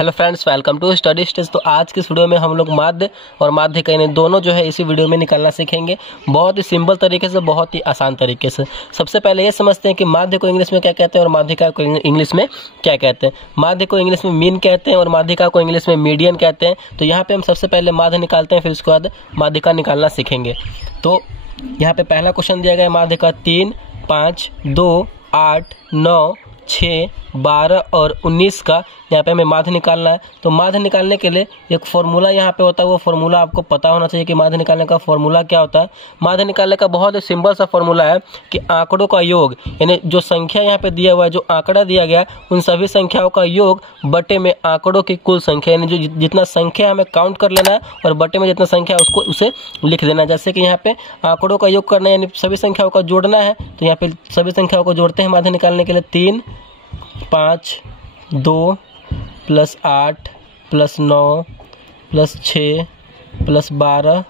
Hello friends, welcome to study stage. तो आज की इस वीडियो में हम लोग माध्य और माध्यिका इन्हें दोनों जो है इसी वीडियो में निकालना सीखेंगे, बहुत ही सिंपल तरीके से, बहुत ही आसान तरीके से। सबसे पहले ये समझते हैं कि माध्य को इंग्लिश में क्या कहते हैं और माध्यिका को इंग्लिश में क्या कहते हैं। माध्य को इंग्लिश में मीन कहते हैं और माध्यिका को इंग्लिश में मीडियन कहते हैं। तो यहाँ पे हम सबसे पहले माध्य निकालते हैं, फिर उसके बाद माध्यिका निकालना सीखेंगे। तो यहाँ पे पहला क्वेश्चन दिया गया है माध्यिका 3, 5, 2, 8, 9, 6, 12 और 19 का यहाँ पे हमें माध्य निकालना है। तो माध्य निकालने के लिए एक फॉर्मूला यहाँ पे होता है, वो फॉर्मूला आपको पता होना चाहिए कि माध्य निकालने का फॉर्मूला क्या होता है। माध्य निकालने का बहुत ही सिंपल सा फॉर्मूला है कि आंकड़ों का योग, यानी जो संख्या यहाँ पे दिया हुआ है, जो आंकड़ा दिया गया, उन सभी संख्याओं का योग बटे में आंकड़ों की कुल संख्या, यानी जो जितना संख्या हमें काउंट कर लेना है और बटे में जितना संख्या उसको उसे लिख देना है। जैसे कि यहाँ पे आंकड़ों का योग करना है, यानी सभी संख्याओं का जोड़ना है। तो यहाँ पे सभी संख्याओं को जोड़ते हैं माध्य निकालने के लिए। 3, 5, 2 + 8 + 9 + 6 + 12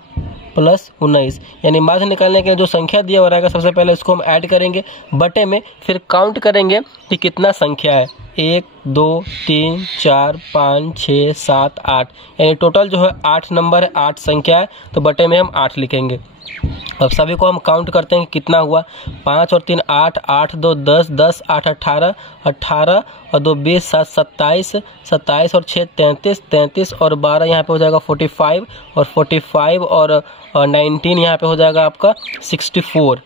+ 19, यानी माध्य निकालने के लिए जो संख्या दिया हुआ रहेगा, सबसे पहले इसको हम ऐड करेंगे बटे में, फिर काउंट करेंगे कि कितना संख्या है। 1, 2, 3, 4, 5, 6, 7, 8, यानी टोटल जो है 8 नंबर है, 8 संख्या है। तो बटे में हम 8 लिखेंगे। अब सभी को हम काउंट करते हैं कितना हुआ। 5 और 3 8, 8 2 10, 10 8 18, 18 और 2 20, 7 27, 27 और 6 33, 33 और 12 यहाँ पे हो जाएगा 45 और 45 और 19 यहाँ पे हो जाएगा आपका 64,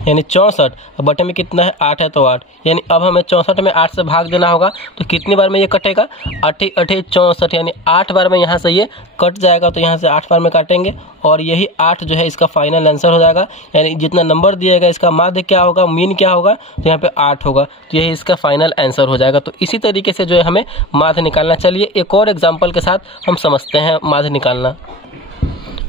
यानी 64। अब बटे में कितना है, 8 है तो 8, यानी अब हमें 64 में 8 से भाग देना होगा। तो कितनी बार में ये कटेगा, 8 8 64, यानी 8 बार में यहाँ से ये कट जाएगा। तो यहाँ से 8 बार में काटेंगे और यही 8 जो है इसका फाइनल आंसर हो जाएगा। यानी जितना नंबर दिएगा इसका माध्य क्या होगा, मीन क्या होगा, तो यहाँ पे 8 होगा। तो यही इसका फाइनल आंसर हो जाएगा। तो इसी तरीके से जो है हमें माध्य निकालना। चलिए एक और एग्जाम्पल के साथ हम समझते हैं माध्य निकालना।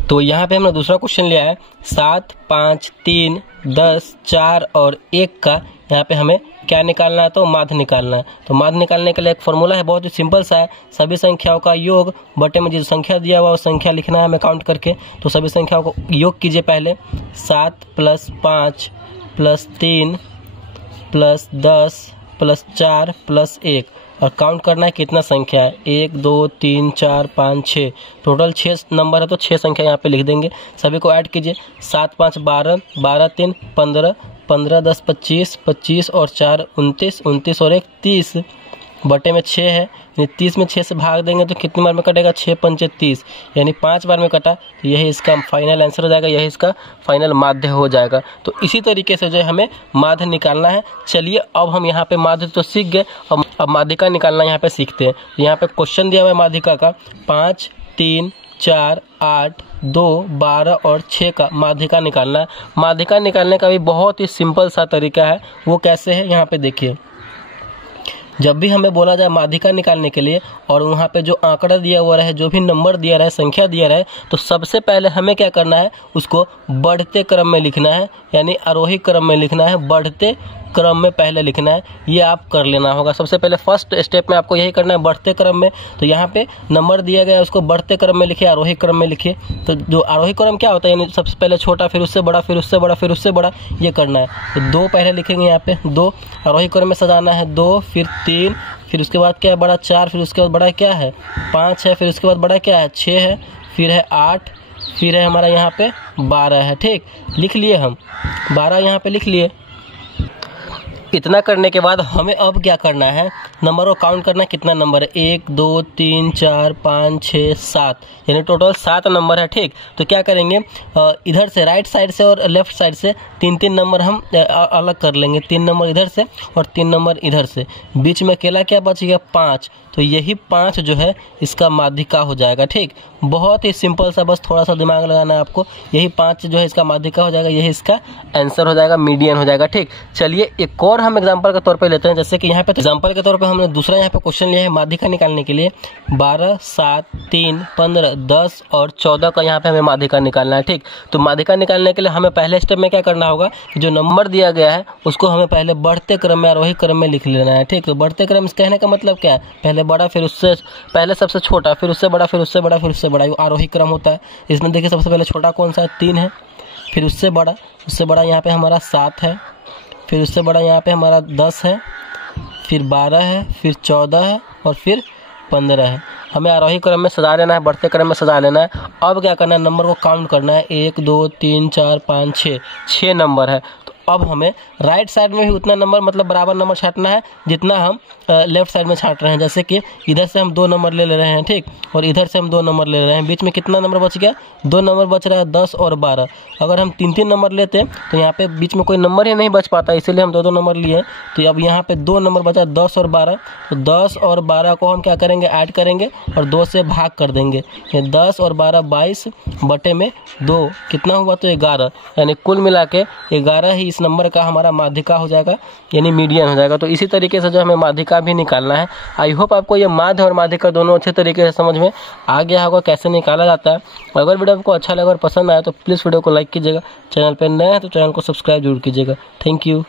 तो यहाँ पे हमने दूसरा क्वेश्चन लिया है 7, 5, 3, 10, 4 और 1 का यहाँ पे हमें क्या निकालना है, तो माध्य निकालना है। तो माध्य निकालने के लिए एक फॉर्मूला है, बहुत ही सिंपल सा है। सभी संख्याओं का योग बटे में जो संख्या दिया हुआ वो संख्या लिखना है हमें काउंट करके। तो सभी संख्याओं को योग कीजिए पहले। 7 + 5 + 3 + 10 + 4 + 1 और काउंट करना है कितना संख्या है। 1 2 3 4 5 6, टोटल 6 नंबर है। तो 6 संख्या यहाँ पे लिख देंगे। सभी को ऐड कीजिए। 7 5 12, 12 3 15, 15 10 25, 25 और 4 29, 29 और 1 30, बटे में 6 है, यानी 30 में 6 से भाग देंगे तो कितनी बार में कटेगा, 6 पंचे 30, यानी 5 बार में कटा। तो यही इसका फाइनल आंसर हो जाएगा, यही इसका फाइनल माध्य हो जाएगा। तो इसी तरीके से जो है हमें माध्य निकालना है। चलिए अब हम यहाँ पे माध्य तो सीख गए, अब माध्यिका निकालना यहाँ पे सीखते हैं। यहाँ पे क्वेश्चन दिया हुआ है माध्यिका का 5, 3, 4, 8, 2, 12 और 6 का माध्यिका निकालना है। माध्यिका निकालने का भी बहुत ही सिंपल सा तरीका है। वो कैसे है, यहाँ पे देखिए। जब भी हमें बोला जाए माध्यिका निकालने के लिए और वहाँ पे जो आंकड़ा दिया हुआ रहे, जो भी नंबर दिया रहे, संख्या दिया रहे, तो सबसे पहले हमें क्या करना है, उसको बढ़ते क्रम में लिखना है, यानी आरोही क्रम में लिखना है, बढ़ते क्रम में पहले लिखना है। ये आप कर लेना होगा। सबसे पहले फर्स्ट स्टेप में आपको यही करना है, बढ़ते क्रम में। तो यहाँ पे नंबर दिया गया है, उसको बढ़ते क्रम में लिखिए, आरोही क्रम में लिखिए। तो जो आरोही क्रम क्या होता है, यानी सबसे पहले छोटा, फिर उससे बड़ा, फिर उससे बड़ा, फिर उससे बड़ा, ये करना है। तो 2 पहले लिखेंगे यहाँ पे, 2 आरोही क्रम में सजाना है। 2 फिर 3, फिर उसके बाद क्या है, बड़ा 4, फिर उसके बाद बड़ा क्या है, 5 है, फिर उसके बाद बड़ा क्या है, 6 है, फिर है 8, फिर है हमारा यहाँ पे 12 है। ठीक, लिख लिए हम 12 यहाँ पे लिख लिए। इतना करने के बाद हमें अब क्या करना है, नंबर को काउंट करना है, कितना नंबर है, 1 2 3 4 5 6 7, यानी टोटल 7 नंबर है। ठीक, तो क्या करेंगे, इधर से राइट साइड से और लेफ्ट साइड से 3-3 नंबर हम अलग कर लेंगे। 3 नंबर इधर से और 3 नंबर इधर से, बीच में अकेला क्या बच गया, 5। तो यही 5 जो है इसका माध्यिका हो जाएगा। ठीक, बहुत ही सिंपल सा, बस थोड़ा सा दिमाग लगाना है आपको। यही 5 जो है इसका माध्यिका हो जाएगा, यही इसका आंसर हो जाएगा, मीडियन हो जाएगा। ठीक, चलिए एक और हम एग्जांपल के तौर पे लेते हैं। जैसे कि यहाँ पे एग्जांपल के तौर पे हमने दूसरा यहाँ पे क्वेश्चन लिया है माध्यिका निकालने के लिए। 12, 7, 3, 15, 10 और 14 का यहाँ पे हमें माध्यिका निकालना है। ठीक, तो माध्यिका निकालने के लिए हमें पहले स्टेप में क्या करना होगा कि जो नंबर दिया गया है उसको हमें पहले बढ़ते क्रम में, आरोही क्रम में लिख लेना है। ठीक, तो बढ़ते क्रम कहने का मतलब क्या है, पहले बड़ा, फिर उससे पहले सबसे छोटा, फिर उससे बड़ा, फिर उससे बड़ा, फिर उससे बड़ा, आरोही क्रम होता है। इसमें देखिए सबसे पहले छोटा कौन सा है, 3 है, फिर उससे बड़ा यहाँ पे हमारा 7 है, फिर उससे बड़ा यहाँ पे हमारा 10 है, फिर 12 है, फिर 14 है और फिर 15 है। हमें आरोही क्रम में सजा लेना है, बढ़ते क्रम में सजा लेना है। अब क्या करना है, नंबर को काउंट करना है। 1 2 3 4 5 6 नंबर है। तो अब हमें राइट साइड में भी उतना नंबर मतलब बराबर नंबर छांटना है जितना हम लेफ्ट साइड में छांट रहे हैं। जैसे कि इधर से हम 2 नंबर ले रहे हैं, ठीक, और इधर से हम 2 नंबर ले रहे हैं। बीच में कितना नंबर बच गया, 2 नंबर बच रहा है, 10 और 12। अगर हम 3-3 नंबर लेते तो यहाँ पे बीच में कोई नंबर ही नहीं बच पाता, इसीलिए हम 2-2 नंबर लिए। तो अब यहाँ पे 2 नंबर बचा, 10 और 12। तो 10 और 12 को हम क्या करेंगे, ऐड करेंगे और 2 से भाग कर देंगे। ये 10 और 12 22 बटे में 2 कितना हुआ, तो 11। यानी कुल मिला के 11 ही इस नंबर का हमारा माध्यिका हो जाएगा, यानी मीडियन हो जाएगा। तो इसी तरीके से जो हमें माध्यिका भी निकालना है। आई होप आपको ये माध्य और माध्यिका दोनों अच्छे तरीके से समझ में आ गया होगा कैसे निकाला जाता है। अगर वीडियो आपको अच्छा लगा और पसंद आया तो प्लीज़ वीडियो को लाइक कीजिएगा। चैनल पर नए हैं तो चैनल को सब्सक्राइब जरूर कीजिएगा। Thank you.